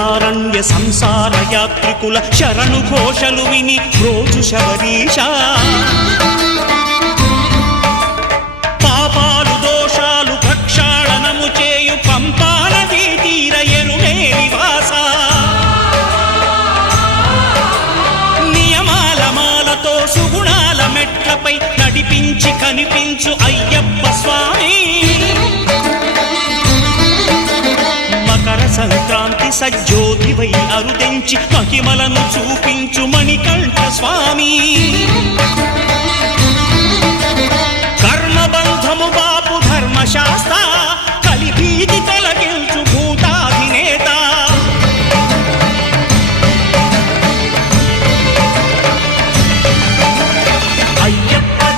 దండకారణ్య సంసార యాత్రికుల శరణు ఘోషలు విని రోజు శబరీశ పాపాలు దోషాలు ప్రక్షాళనము చేయు పంపా నదీ తీర ఎరుమే నివాస నియమాల మాలతో సుగుణాల మెట్లపై నడిపించి కనిపించు అయ్యప్ప స్వామి మకర సంక్రాంతి సజ్జోతివై అరుదెంచి మహిమలను చూపించు మణికంఠ స్వామి